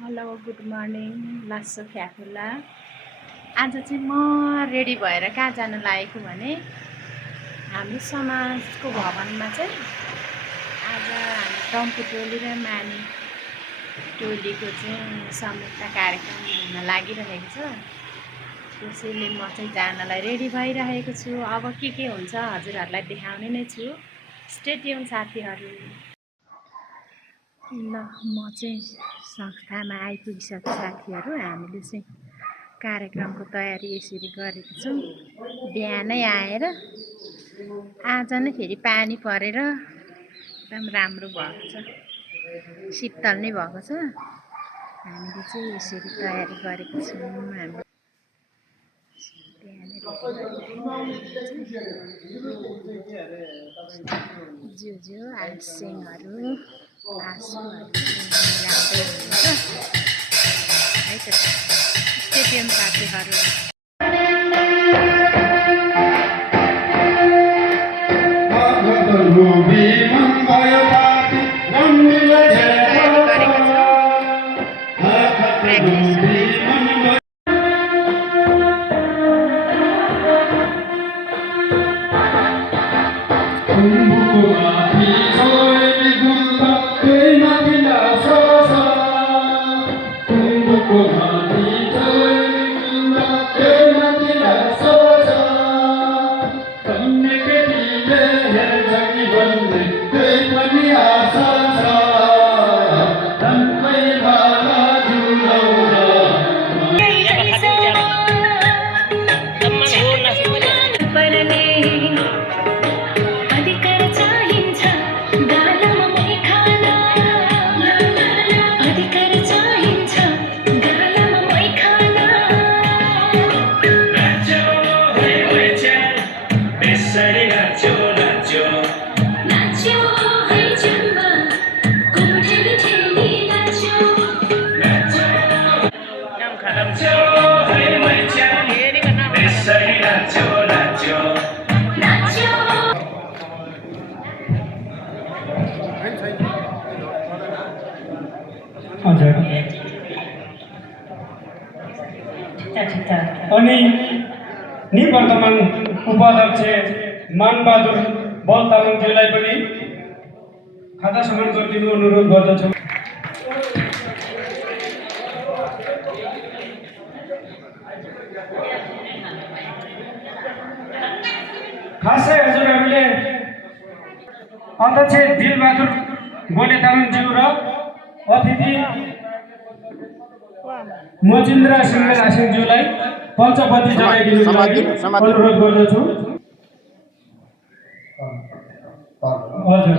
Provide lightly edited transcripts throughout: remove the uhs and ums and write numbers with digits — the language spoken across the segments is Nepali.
हेलो गुड मर्निङ लासो फ्याफुल्ला। आज चाहिँ म रेडी भएर कहाँ जान लागेको भने हाम्रो समाजको भवनमा चाहिँ आज हामी टम्पू टोली र मानी टोलीको चाहिँ संयुक्त कार्यक्रम हुन लागिरहेको छ। त्यसैले म चाहिँ जानलाई रेडी भइरहेको छु। अब के हुन्छ हजुरहरूलाई देखाउने नै छु। स्टे ट्युन साथीहरू। ल म चाहिँ संस्थामा आइपुगिसक्यो साथीहरू। हामीले चाहिँ कार्यक्रमको तयारी यसरी गरेको छौँ। बिहानै आएर आज नै फेरि पानी परेर एकदम राम्रो भएको छ, शीतल नै भएको छ। हामीले चाहिँ यसरी तयारी गरेको छौँ। हामी जिउ आसिङहरू आँसुहरू राम्रै हुनुहुन्छ है त स्टेडियम साथीहरू। अनि निवर्तमान उपाध्यक्ष मानबहादुर बल तामाङज्यूलाई पनि खाता सम्मान गरिदिनु अनुरोध गर्दछु। खासै हजुरहरूले अध्यक्ष दिलबहादुर गोले तामाङज्यू र अतिथि मचिन्द्र सिंह आसिङज्यूलाई पञ्चपति जनाइदिनु अनुरोध गर्दछु। हजुर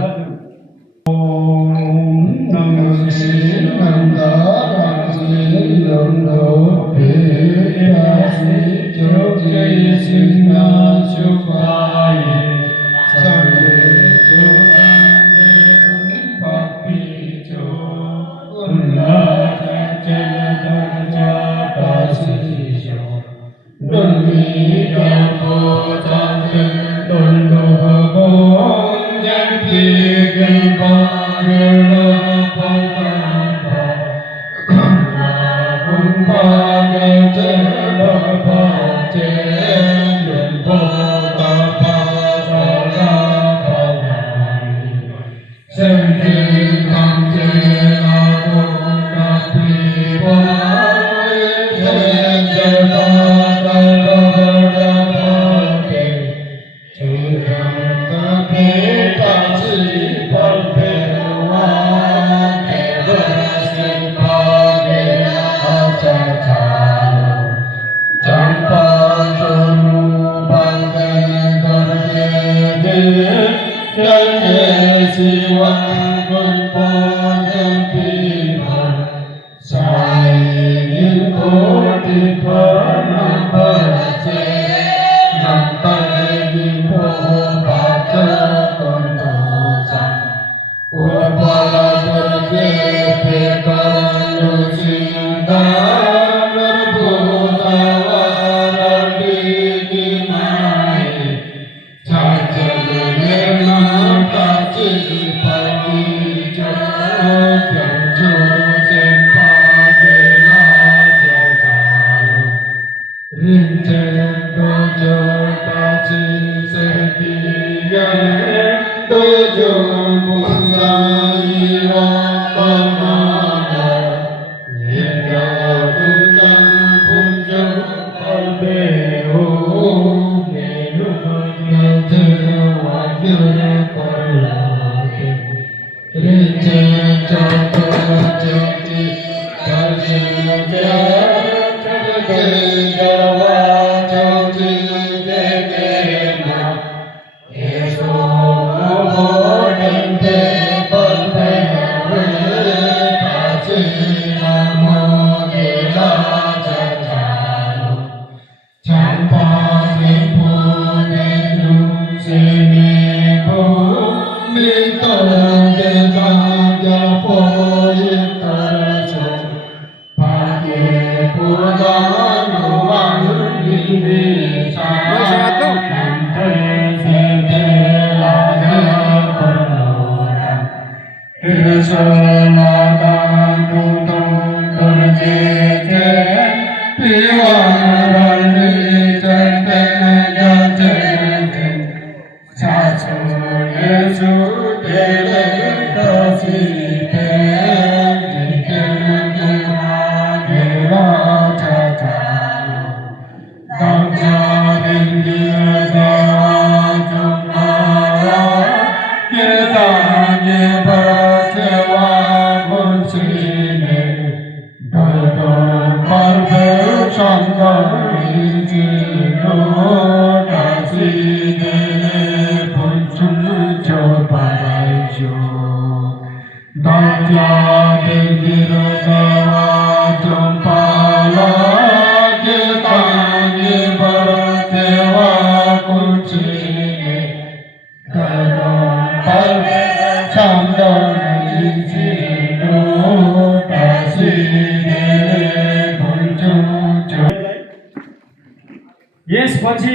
यसपछि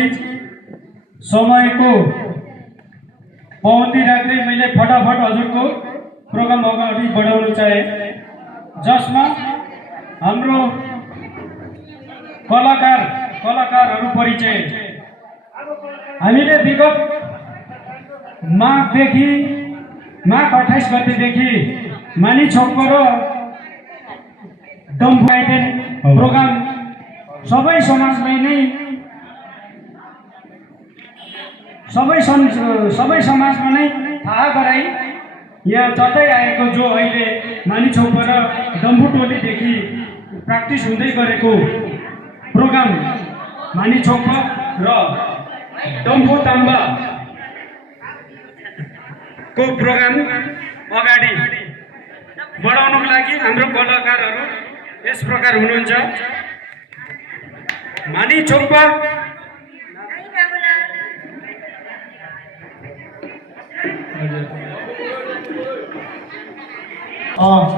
समयको पाबन्दी राख्दै मैले फटाफट हजुरको प्रोग्राम अगाडि बढाउन चाहे, जसमा हाम्रो कलाकारहरू परिचय। हामीले विगत माघ 28 गतेदेखि मानिछोकको र डम्फु आइटेन प्रोग्राम सबै समाजमा नै थाहा गराई यहाँ चढ्दै आएको जो अहिले मानिछोक र डम्फु टोलीदेखि प्र्याक्टिस हुँदै गरेको प्रोग्राम मानिछोक र डम्फु ताम्बाको प्रोग्राम अगाडि बढाउनको लागि हाम्रो कलाकारहरू यस प्रकार हुनुहुन्छ। मानिछोक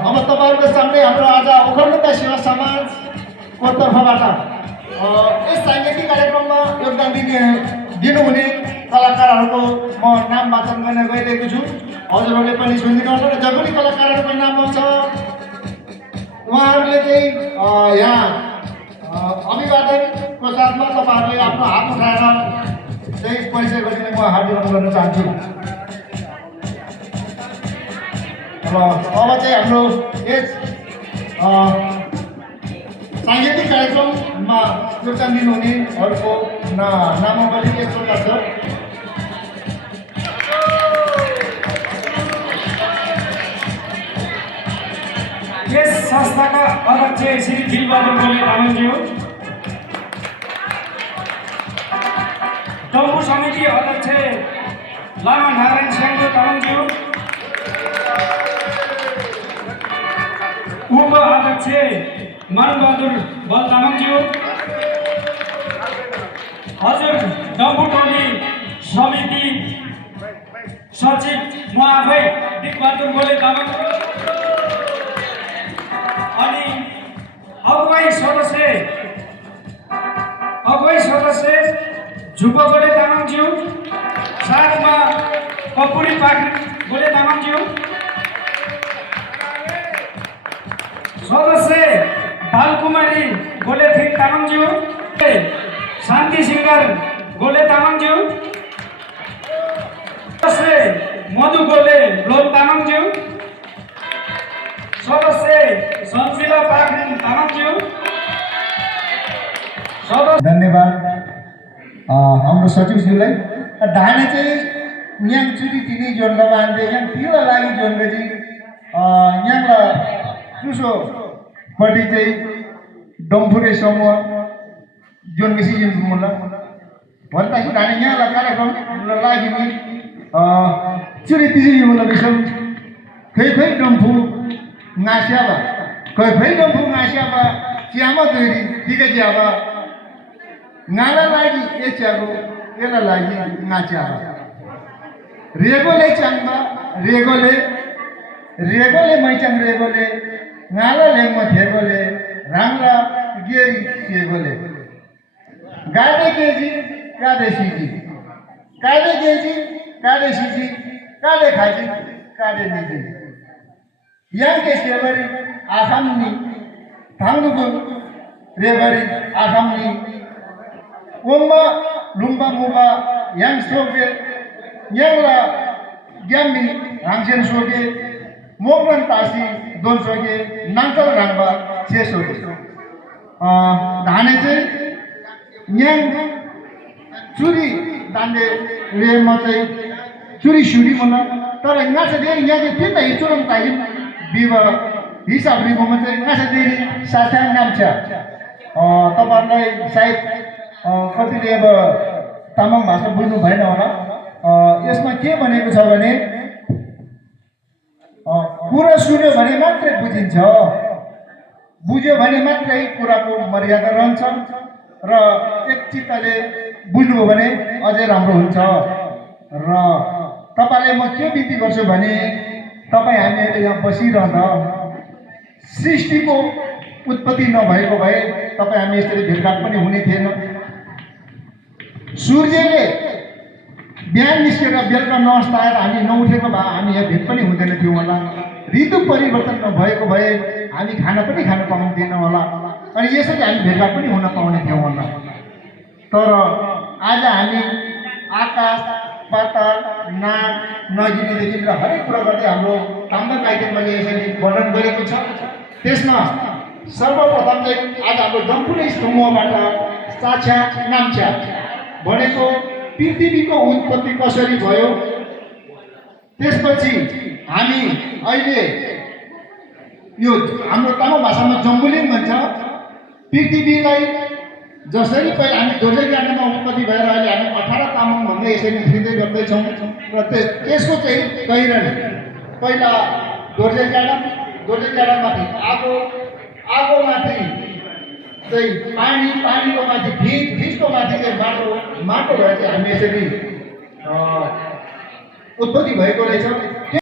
अब तपाईहरुको सामने हाम्रो आज उखल्नुका सेवा समाजको तर्फबाट यस सांगीतिक कार्यक्रममा योगदान दिनुहुने कलाकारहरूको म नाम वाचन गर्न गइरहेको छु। हजुरहरूले पनि सुनिदिनुहोस् र जति पनि कलाकारहरूको नाम आउँछ उहाँहरूले चाहिँ यहाँ अभिवादनको साथमा तपाईहरुले आफ्नो हात उठाएर चाहिँ परिचय गरिदिने म हार्दिक अनुरोध गर्न चाहन्छु। अब चाहिँ हाम्रो यस सांगीतिक कार्यक्रममा योगदान दिनुहुनेहरूको नामावली यस प्रकार छ। यस संस्थाका अध्यक्ष श्री दिलबहादुर गोले तामाङज्यू, डम्फु समिति अध्यक्ष लामा नारायण स्याङ्दो तामाङज्यू, उप अध्यक्ष मानबहादुर बल तामाङज्यू, हजुर डम्फु टोली समिति सचिव म आफै दिलबहादुर गोले तामाङ, अनि अगुवाई सदस्य झुप्पो गोले तामाङज्यू, साथमा कपुरी पाखरिन गोले तामाङज्यू, सदस्य बालकुमारी गोलेथिङ तामाङज्यू, शान्ति सिंगर गोले तामाङज्यू, सदस्य मधु गोले लोन तामाङज्यू, सदस्य सन्सिला पाखरिन तामाङज्यू, धन्यवाद हाम्रो सचिवज्यूलाई। ढाने चाहिँ न्याङ चुरी तिनी जोनका मान्थे यहाँ तिरो लागि जोनका चाहिँ यहाँलाई चुसोपट्टि चाहिँ डम्फुरे समूह जोनका सिजन मुला भन्दाखेरि ढाने यहाँलाई कार्यक्रम लागि नि चुरी तिजी मुला विषम खै डम्फु ngasyaba koi phai dom phu ngasyaba chiama teri tiga jaba ngala lagi e chago ela lagi ngasyaba regole changba regole mai chang regole ngala lengma thegole rangla गेरी सेगोले गाडे गेजी गाडे सिजी काडे गेजी काडे सिजी काडे खाजी काडे निजी यांके सेवरी आसामनी थांगुगुन रेवरी आसामनी ओम्मा लुम्बा मुबा yang soge yang la gyami rangsen soge mogran tasi don soge nangkal rangba che soge dhane चाहिँ yang चुरी दान्डे रेमा चाहिँ चुरी सुरी मला तर यहाँ चाहिँ धेरै यहाँ चाहिँ त्यता हिचोरम तागिन बिव हिसाब रिमोमा चाहिँ यहाँ चाहिँ धेरै साथा नाम छ तपाईहरुलाई सायद कतिले अब तामाङ भाषा बुझ्नु भएन होला यसमा के भनेको छ भने कुरा सुन्यो भने मात्रै बुझिन्छ बुझ्यो भने मात्रै कुराको मर्यादा रहन्छ र एकचित्तले बुझ्नुभयो भने अझै राम्रो हुन्छ र तपाईलाई म के बिन्ती गर्छु भने तपाई हामीहरुले यहाँ बसिरहँदा सृष्टिको उत्पत्ति नभएको भए तपाई हामी यसरी भेटघाट पनि हुने थिएन सूर्यले बिहान निस्केर बेलुका नअस्ताएर हामी नउठेको भए हामी यहाँ भेट पनि हुँदैन थियौँ होला ऋतु परिवर्तन नभएको भए हामी खाना पनि खान पाउँदैनौँ होला अनि यसरी हामी भेटघाट पनि हुन पाउने थियौँ होला तर आज हामी आकाश पाताल नाग नगिनीदेखि र हरेक कुरा गर्दै हाम्रो ताम्रक आइटम मैले यसरी वर्णन गरेको छ त्यसमा सर्वप्रथम चाहिँ आज हाम्रो डम्फुले समूहबाट साक्षात नाम्चा भनेको पृथ्वीको उत्पत्ति कसरी भयो त्यसपछि हामी अहिले यो हाम्रो तामाङ भाषामा जम्बुलिङ भन्छ पृथ्वीलाई जसरी पहिला हामी दोर्जेगाडामा उत्पत्ति भएर अहिले हामी 18 तामाङ भन्दै यसरी निस्किँदै गर्दैछौँ र त्यसको चाहिँ कैरनी पहिला दोर्जेगाडामाथि आगोमाथि चाहिँ पानीको माथि भिजको माथि चाहिँ माटो भएर चाहिँ हामी यसरी उत्पत्ति भएको रहेछ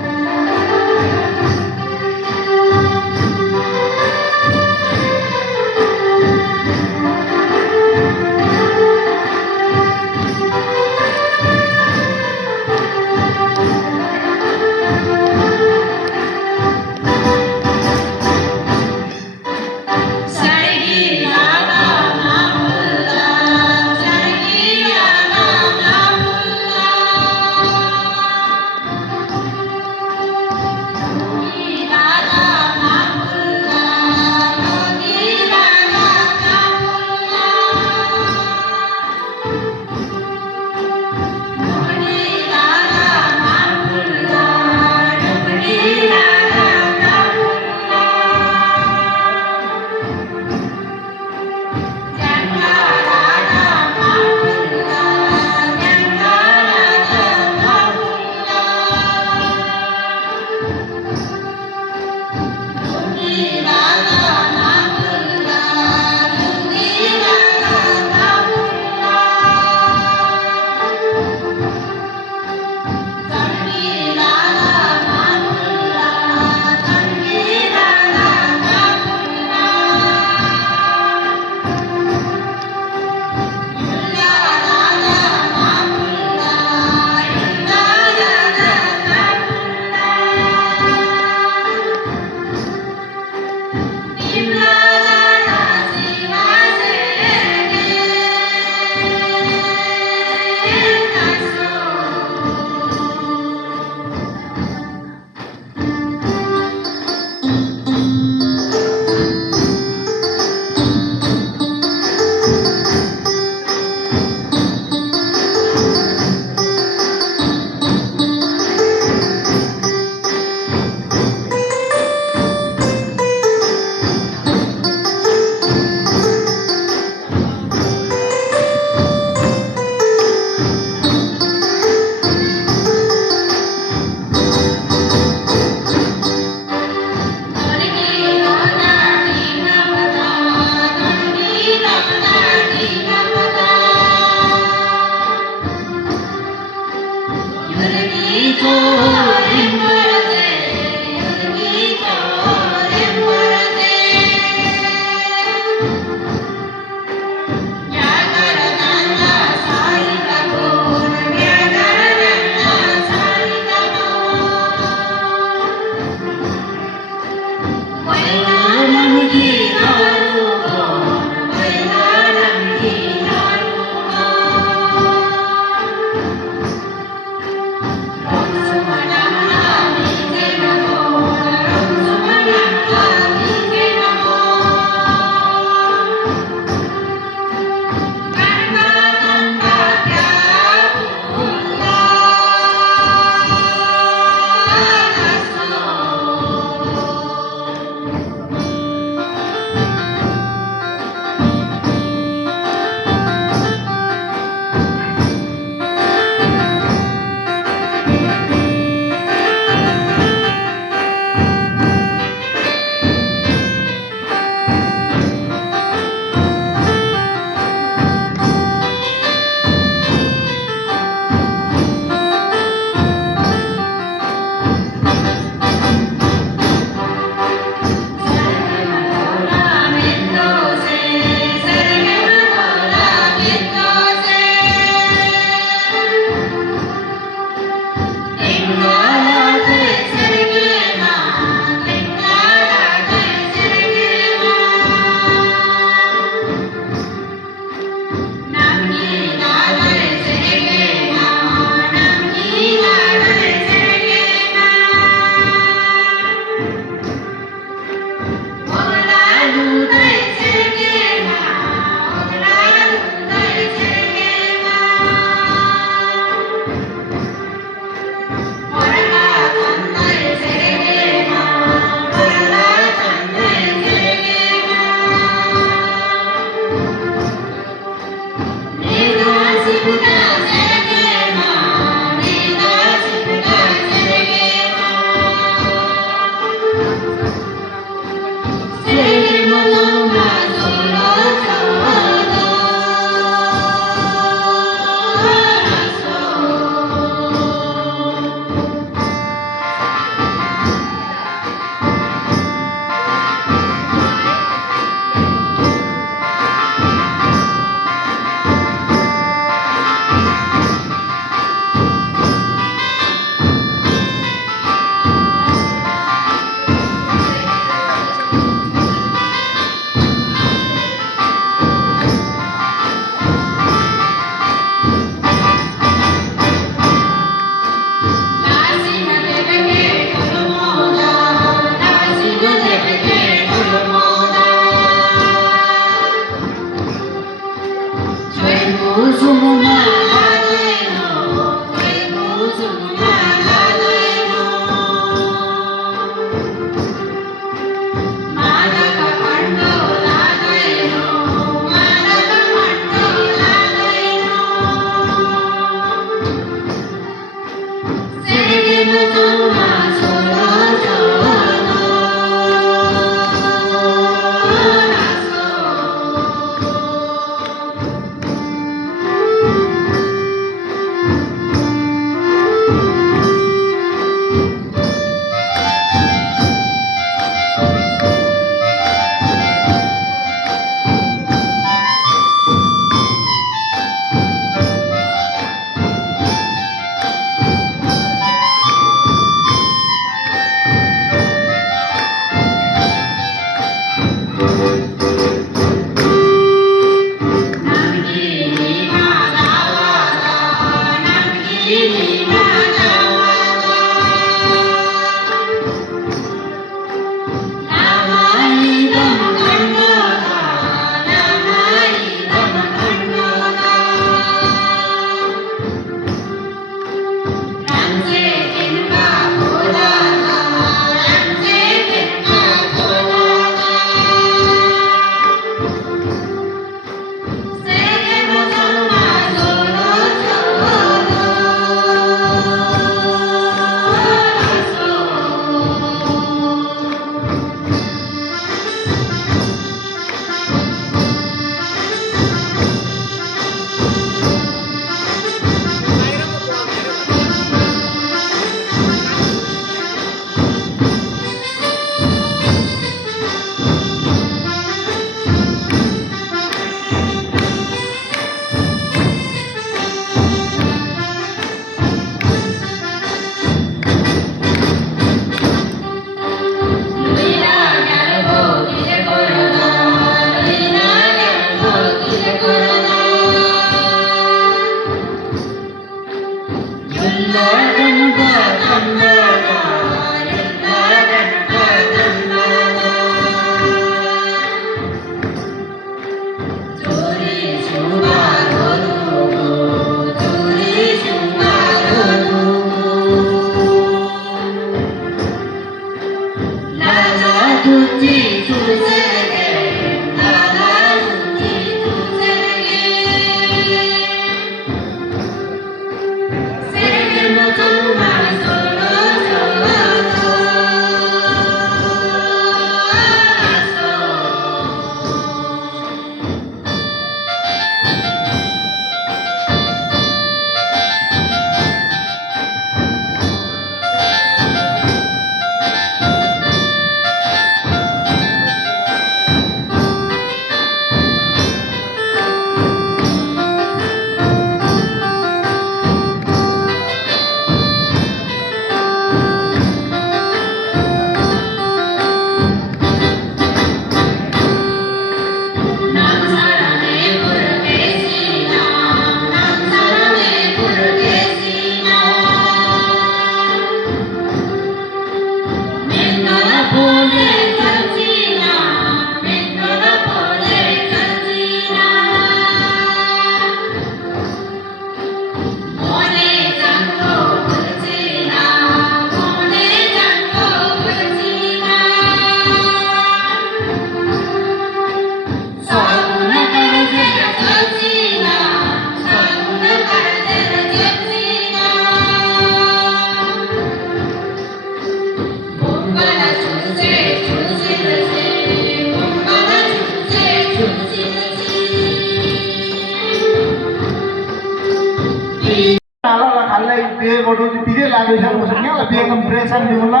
खाल्लाई बिहे बटो तिरै लाग्दैछ मुसम यहाँलाई बिहेको ब्रेलसाङ दिउँला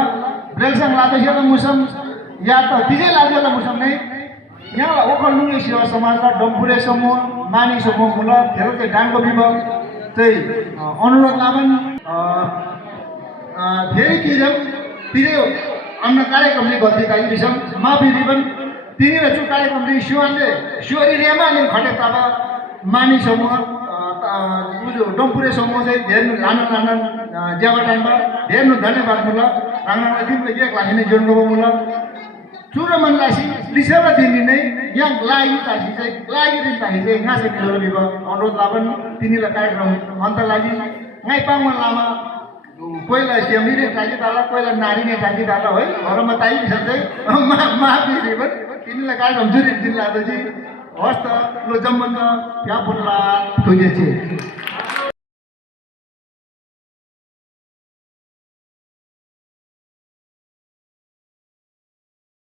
ब्रेलसाङ लाग्दैछ त मुसम या त तिरै लाग्दैला मुसम नै यहाँलाई ओखलडुङ्गे सेवा समाजका डम्फुरे समूह मानिक समूह मुला धेरै चाहिँ डाङ्गो विभाग चाहिँ अनुरोध लामन धेरै किजम तिरै अन्न कार्यक्रमले गतिका विषम माफी रिबन तिनीहरू चु कार्यक्रमले शिवानले शिवरी रेमा अनि खटे तब मानिक समूह डम्फुरे समूह चाहिँ धेरै लान ज्याबाटानमा धेरै धन्यवाद मुला राङ्गालाई तिमीले के क्लासिने जोड्नु मुला चुरो मन लासी लिसेर दिने नै यहाँ लागि तासी चाहिँ लागि दिन तासी चाहिँ गाँसे मिलेर विवाह अनुरोध लाभन तिनीलाई कार्यक्रम अन्त लागि गाई पाङमा लामा कोहीला सेमीले टाकी दाला कोहीला नारीले टाकी दाला है घरमा ताई बिसर चाहिँ माफी रिबन तिनीलाई कार्यक्रम जुरी दिन लाग्दा चाहिँ हस्त लो जम्बन्द क्या बोल्ला तुझे